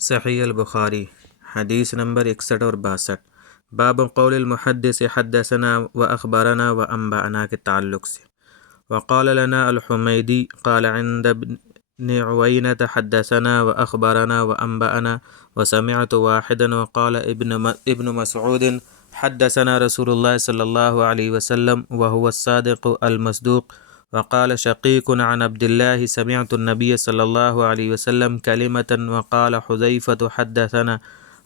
صحیح البخاری حدیث نمبر 61 اور 62 باب قول المحدث حدثنا و اخبرنا و انبأنا کے تعلق سے۔ وقال لنا الحمیدی قال عند ابن عوینة حدثنا و اخبرنا و انبأنا وسمعت واحدا وقال ابن مسعود حدثنا رسول الله صلی اللہ علیہ وسلم وهو الصادق المصدوق وقال شقيق عن عبد الله سمعت النبي صلی اللہ علیہ وسلم كلمة وقال حذيفة حدثنا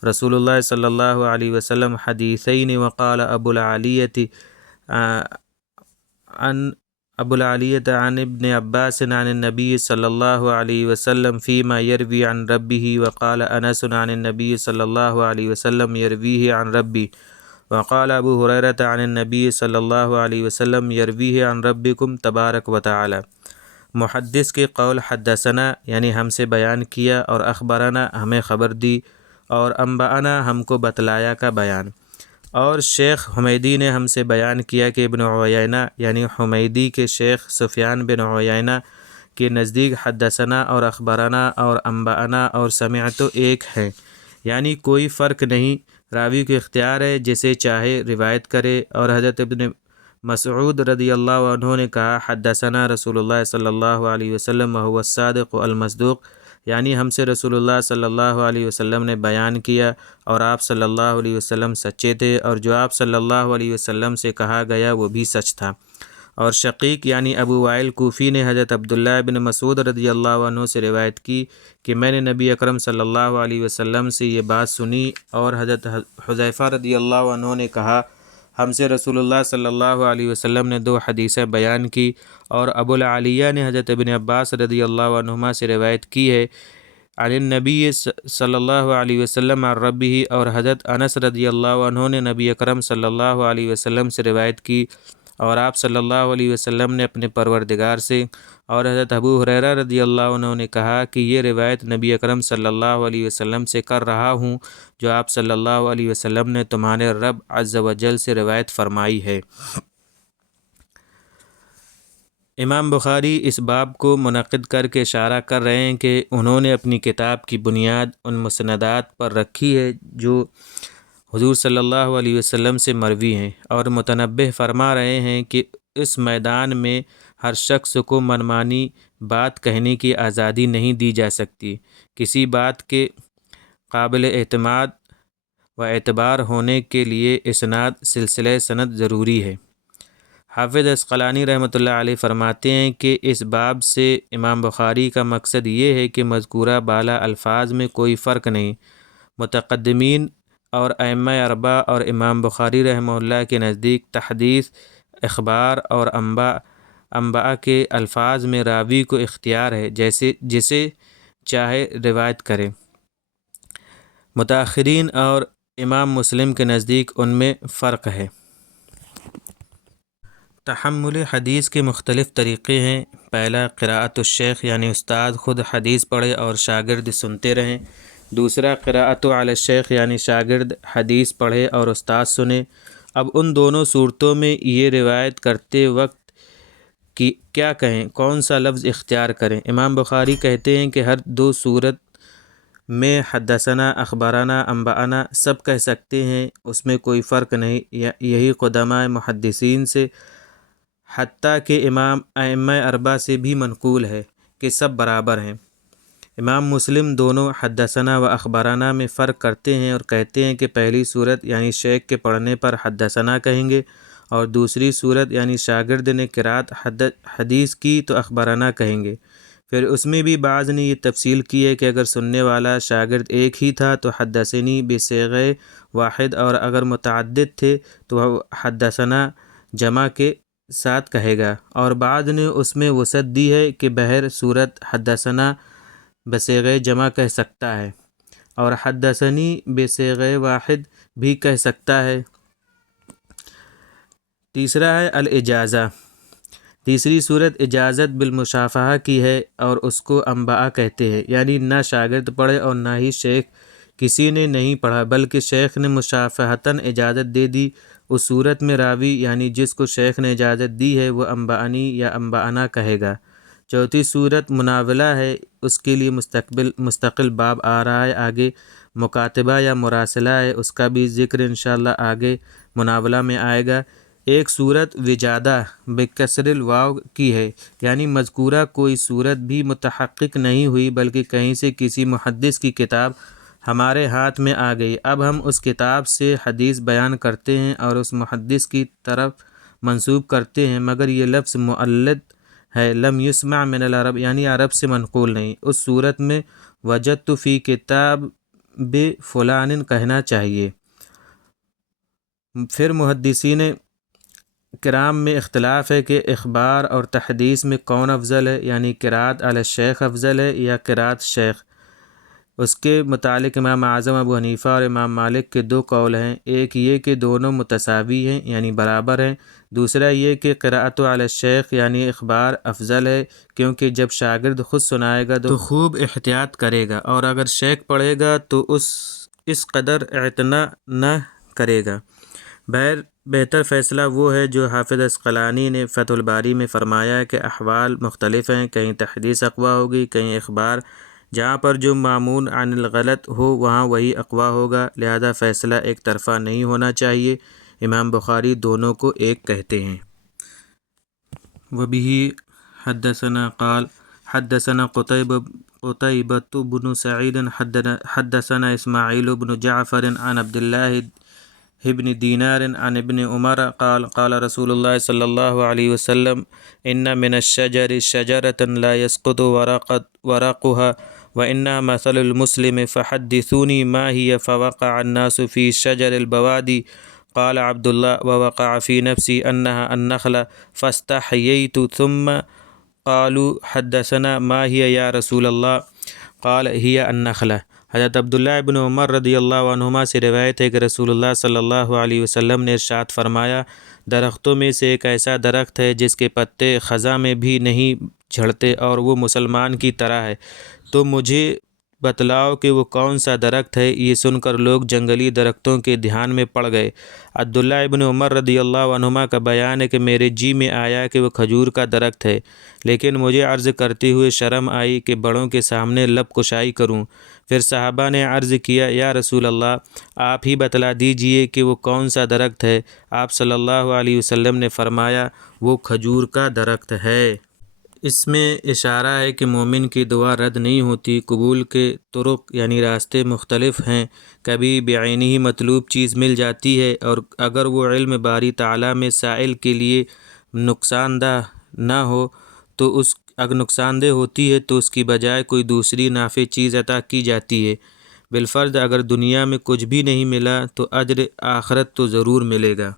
رسول الله صلی اللہ علیہ وسلم حدیثین وقال ابو العالیة عن ابن عباس عن النبي صلی اللہ علیہ وسلم فيما يروي عن ربه وقال انس عن النبي صلی اللہ علیہ وسلم يرويه عن ربه وقال ابو ہریرہ عن النبی صلی اللہ علیہ وسلم یرویہ عن ربکم تبارک و تعالی۔ محدث کے قول حدثنا یعنی ہم سے بیان کیا، اور اخبرنا ہمیں خبر دی، اور انبأنا ہم کو بتلایا کا بیان۔ اور شیخ حمیدی نے ہم سے بیان کیا کہ ابن عوینہ یعنی حمیدی کے شیخ سفیان بن عوینہ کے نزدیک حدثنا اور اخبرنا اور انبأنا اور سمعت ایک ہیں، یعنی کوئی فرق نہیں، راوی کو اختیار ہے جسے چاہے روایت کرے۔ اور حضرت ابن مسعود رضی اللہ عنہ نے کہا حدثنا رسول اللہ صلی اللہ علیہ وسلم وهو الصادق المصدوق، یعنی ہم سے رسول اللہ صلی اللہ علیہ وسلم نے بیان کیا اور آپ صلی اللہ علیہ وسلم سچے تھے، اور جو آپ صلی اللہ علیہ وسلم سے کہا گیا وہ بھی سچ تھا۔ اور شقیق یعنی ابو وائل کوفی نے حضرت عبداللہ بن مسعود رضی اللہ عنہ سے روایت کی کہ میں نے نبی اکرم صلی اللہ علیہ وسلم سے یہ بات سنی، اور حضرت حذیفہ رضی اللہ عنہ نے کہا ہم سے رسول اللہ صلی اللہ علیہ وسلم نے 2 حدیثیں بیان کی، اور ابو العالیہ نے حضرت ابن عباس رضی اللہ عنہما سے روایت کی ہے عن النبی صلی اللہ علیہ وسلم عن ربہ، اور حضرت انس رضی اللہ عنہ نے نبی اکرم صلی اللہ علیہ وسلم سے روایت کی اور آپ صلی اللہ علیہ وسلم نے اپنے پروردگار سے۔ اور حضرت ابو ہریرہ رضی اللہ عنہ نے کہا کہ یہ روایت نبی اکرم صلی اللہ علیہ وسلم سے کر رہا ہوں جو آپ صلی اللہ علیہ وسلم نے تمہارے رب عز و جل سے روایت فرمائی ہے۔ امام بخاری اس باب کو منعقد کر کے اشارہ کر رہے ہیں کہ انہوں نے اپنی کتاب کی بنیاد ان مسندات پر رکھی ہے جو حضور صلی اللہ علیہ وسلم سے مروی ہیں، اور متنبہ فرما رہے ہیں کہ اس میدان میں ہر شخص کو منمانی بات کہنے کی آزادی نہیں دی جا سکتی۔ کسی بات کے قابل اعتماد و اعتبار ہونے کے لیے اسناد سلسلہ سند ضروری ہے۔ حافظ عسقلانی رحمۃ اللہ علیہ فرماتے ہیں کہ اس باب سے امام بخاری کا مقصد یہ ہے کہ مذکورہ بالا الفاظ میں کوئی فرق نہیں۔ متقدمین اور ائمہ اربعہ اور امام بخاری رحمہ اللہ کے نزدیک تحدیث، اخبار اور انباء کے الفاظ میں راوی کو اختیار ہے جسے چاہے روایت کرے۔ متاخرین اور امام مسلم کے نزدیک ان میں فرق ہے۔ تحمل حدیث کے مختلف طریقے ہیں۔ پہلا قراءت الشیخ یعنی استاد خود حدیث پڑھے اور شاگرد سنتے رہیں۔ دوسرا قراءت علی الشیخ یعنی شاگرد حدیث پڑھے اور استاد سنے۔ اب ان دونوں صورتوں میں یہ روایت کرتے وقت کیا کہیں، کون سا لفظ اختیار کریں؟ امام بخاری کہتے ہیں کہ ہر 2 صورت میں حدثنا، اخبرنا، انبأنا سب کہہ سکتے ہیں، اس میں کوئی فرق نہیں۔ یہی قدماء محدثین سے حتیٰ کہ امام ائمہ اربعہ سے بھی منقول ہے کہ سب برابر ہیں۔ امام مسلم دونوں حدثنا و اخبرنا میں فرق کرتے ہیں اور کہتے ہیں کہ پہلی صورت یعنی شیخ کے پڑھنے پر حدثنا کہیں گے، اور دوسری صورت یعنی شاگرد نے قرات حدیث کی تو اخبرنا کہیں گے۔ پھر اس میں بھی بعض نے یہ تفصیل کی ہے کہ اگر سننے والا شاگرد ایک ہی تھا تو حدثنی بصیغہ واحد، اور اگر متعدد تھے تو حدثنا جمع کے ساتھ کہے گا، اور بعض نے اس میں وسعت دی ہے کہ بہر صورت حدثنا بصیغہ جمع کہہ سکتا ہے اور حدثنی بصیغہ واحد بھی کہہ سکتا ہے۔ تیسرا ہے الاجازہ۔ تیسری صورت اجازت بالمشافہہ کی ہے، اور اس کو انباء کہتے ہیں، یعنی نہ شاگرد پڑھے اور نہ ہی شیخ، کسی نے نہیں پڑھا بلکہ شیخ نے مشافہتاً اجازت دے دی۔ اس صورت میں راوی یعنی جس کو شیخ نے اجازت دی ہے وہ انبأنی یا انبأنا کہے گا۔ چوتھی صورت مناولہ ہے، اس کے لیے مستقل باب آ رہا ہے، آگے مکاتبہ یا مراسلہ ہے، اس کا بھی ذکر انشاءاللہ آگے مناولہ میں آئے گا۔ ایک صورت وجادہ بکسر الواو کی ہے، یعنی مذکورہ کوئی صورت بھی متحقق نہیں ہوئی بلکہ کہیں سے کسی محدث کی کتاب ہمارے ہاتھ میں آ گئی۔ اب ہم اس کتاب سے حدیث بیان کرتے ہیں اور اس محدث کی طرف منسوب کرتے ہیں، مگر یہ لفظ معلد ہے، لم یسمع من العرب، یعنی عرب سے منقول نہیں۔ اس صورت میں وجدت فی کتاب فلان کہنا چاہیے۔ پھر محدثین کرام میں اختلاف ہے کہ اخبار اور تحدیث میں کون افضل ہے، یعنی قرات علی الشیخ افضل ہے یا قرات شیخ۔ اس کے متعلق امام اعظم ابو حنیفہ اور امام مالک کے دو قول ہیں، ایک یہ کہ دونوں متساوی ہیں یعنی برابر ہیں، دوسرا یہ کہ قرات علی الشیخ یعنی اخبار افضل ہے، کیونکہ جب شاگرد خود سنائے گا تو خوب احتیاط کرے گا، اور اگر شیخ پڑھے گا تو اس قدر اعتنا نہ کرے گا۔ بہتر فیصلہ وہ ہے جو حافظ عسقلانی نے فتح الباری میں فرمایا ہے کہ احوال مختلف ہیں، کہیں تحدیث اقویٰ ہوگی، کہیں اخبار، جہاں پر جو معمون عن الغلط ہو وہاں وہی اقویٰ ہوگا، لہذا فیصلہ ایک طرفہ نہیں ہونا چاہیے۔ امام بخاری دونوں کو ایک کہتے ہیں۔ وبہ حدثنا قال حدثنا قتيبة بن سعيد حدثنا اسماعيل بن جعفر عن عبد الله ابن دینار عن ابن عمر قال قال رسول اللہ صلی اللہ علیہ وسلم ان من الشجر شجرة لا يسقط ورقها وإنها مثل المسلم فحدثوني ما هي فوقع الناس في شجر البوادي قال عبد الله ووقع في نفسي أنها النخلة فاستحييت ثم قالوا حدثنا ما هي يا رسول الله قال هي النخلة۔ حضرت عبداللہ ابن عمر رضی اللہ عنہما سے روایت ہے کہ رسول اللہ صلی اللہ علیہ وسلم نے ارشاد فرمایا، درختوں میں سے ایک ایسا درخت ہے جس کے پتے خزاں میں بھی نہیں جھڑتے اور وہ مسلمان کی طرح ہے، تو مجھے بتلاؤ کہ وہ کون سا درخت ہے۔ یہ سن کر لوگ جنگلی درختوں کے دھیان میں پڑ گئے۔ عبداللہ ابن عمر رضی اللہ عنہما کا بیان ہے کہ میرے جی میں آیا کہ وہ کھجور کا درخت ہے، لیکن مجھے عرض کرتے ہوئے شرم آئی کہ بڑوں کے سامنے لب کشائی کروں۔ پھر صحابہ نے عرض کیا، یا رسول اللہ، آپ ہی بتلا دیجئے کہ وہ کون سا درخت ہے۔ آپ صلی اللہ علیہ وسلم نے فرمایا، وہ کھجور کا درخت ہے۔ اس میں اشارہ ہے کہ مومن کی دعا رد نہیں ہوتی، قبول کے طرق یعنی راستے مختلف ہیں، کبھی بعینہ ہی مطلوب چیز مل جاتی ہے، اور اگر وہ علم باری تعالیٰ میں سائل کے لیے نقصان دہ نہ ہو تو اگر نقصان دہ ہوتی ہے تو اس کی بجائے کوئی دوسری نافع چیز عطا کی جاتی ہے۔ بالفرض اگر دنیا میں کچھ بھی نہیں ملا تو اجر آخرت تو ضرور ملے گا۔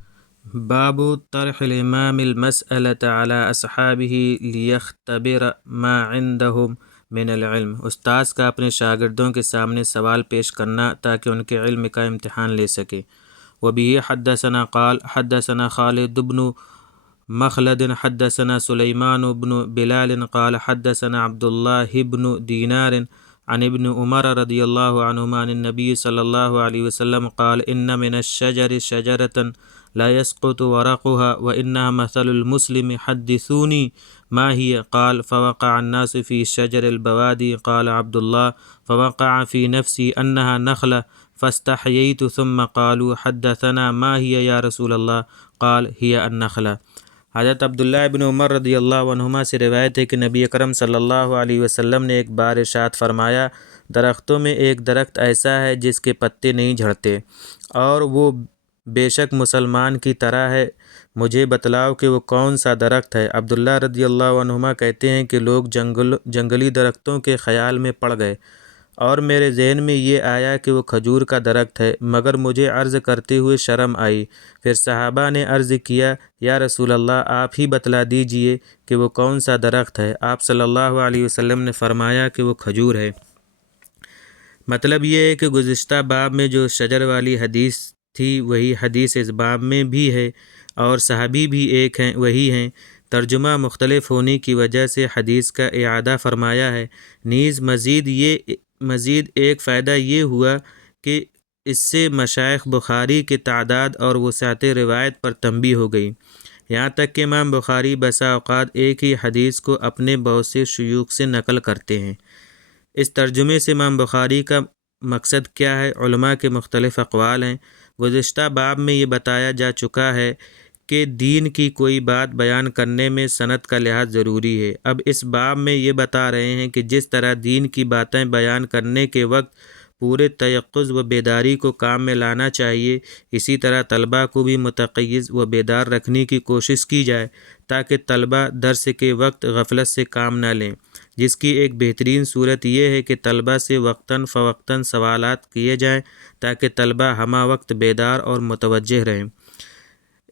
باب طرح الامام المسألة على اصحابه لیختبر ما عندهم من العلم۔ استاذ کا اپنے شاگردوں کے سامنے سوال پیش کرنا تاکہ ان کے علم کا امتحان لے سکے۔ وبه حدثنا قال حدثنا خالد بن مخلد حدثنا سلیمان بن بلال قال حدثنا عبد الله بن دینار عن ابن عمر رضی اللہ عنہما عن النبی صلی اللہ علیہ وسلم قال ان من الشجر شجرة لا يسقط ورقها وإنها مثل المسلم حدثوني ما هي قال فوقع الناس في شجر البوادي قال عبد الله فوقع في نفسي أنها نخلة فاستحييت ثم قالوا حدثنا ما هي يا رسول الله قال هي النخلة۔ حضرت عبداللہ ابن عمر رضی اللہ عنہما سے روایت ہے کہ نبی اکرم صلی اللہ علیہ وسلم نے ایک بار ارشاد فرمایا، درختوں میں ایک درخت ایسا ہے جس کے پتے نہیں جھڑتے اور وہ بے شک مسلمان کی طرح ہے، مجھے بتلاؤ کہ وہ کون سا درخت ہے۔ عبداللہ رضی اللہ عنہما کہتے ہیں کہ لوگ جنگلی درختوں کے خیال میں پڑ گئے اور میرے ذہن میں یہ آیا کہ وہ کھجور کا درخت ہے، مگر مجھے عرض کرتے ہوئے شرم آئی۔ پھر صحابہ نے عرض کیا، یا رسول اللہ، آپ ہی بتلا دیجئے کہ وہ کون سا درخت ہے۔ آپ صلی اللہ علیہ وسلم نے فرمایا کہ وہ کھجور ہے۔ مطلب یہ ہے کہ گزشتہ باب میں جو شجر والی حدیث تھی وہی حدیث اس باب میں بھی ہے، اور صحابی بھی ایک ہیں وہی ہیں، ترجمہ مختلف ہونے کی وجہ سے حدیث کا اعادہ فرمایا ہے۔ نیز مزید ایک فائدہ یہ ہوا کہ اس سے مشائخ بخاری کی تعداد اور وسعت روایت پر تنبیہ ہو گئی، یہاں تک کہ امام بخاری بسا اوقات ایک ہی حدیث کو اپنے بہت سے شیوخ سے نقل کرتے ہیں۔ اس ترجمے سے امام بخاری کا مقصد کیا ہے؟ علماء کے مختلف اقوال ہیں۔ گزشتہ باب میں یہ بتایا جا چکا ہے کہ دین کی کوئی بات بیان کرنے میں سند کا لحاظ ضروری ہے۔ اب اس باب میں یہ بتا رہے ہیں کہ جس طرح دین کی باتیں بیان کرنے کے وقت پورے تیقظ و بیداری کو کام میں لانا چاہیے، اسی طرح طلباء کو بھی متقیز و بیدار رکھنے کی کوشش کی جائے تاکہ طلباء درس کے وقت غفلت سے کام نہ لیں، جس کی ایک بہترین صورت یہ ہے کہ طلباء سے وقتاً فوقتاً سوالات کیے جائیں تاکہ طلباء ہمہ وقت بیدار اور متوجہ رہیں۔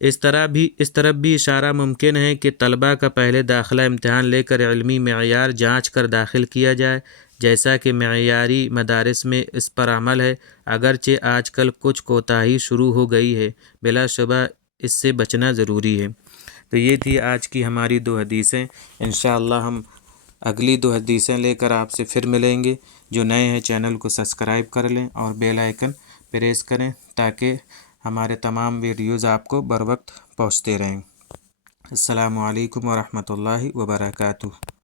اس طرف بھی اشارہ ممکن ہے کہ طلباء کا پہلے داخلہ امتحان لے کر علمی معیار جانچ کر داخل کیا جائے، جیسا کہ معیاری مدارس میں اس پر عمل ہے، اگرچہ آج کل کچھ کوتاہی شروع ہو گئی ہے، بلا شبہ اس سے بچنا ضروری ہے۔ تو یہ تھی آج کی ہماری 2 حدیثیں۔ انشاءاللہ ہم اگلی 2 حدیثیں لے کر آپ سے پھر ملیں گے۔ جو نئے ہیں چینل کو سبسکرائب کر لیں اور بیل آئیکن پریس کریں تاکہ ہمارے تمام ویڈیوز آپ کو بر وقت پہنچتے رہیں۔ السلام علیکم ورحمۃ اللہ وبرکاتہ۔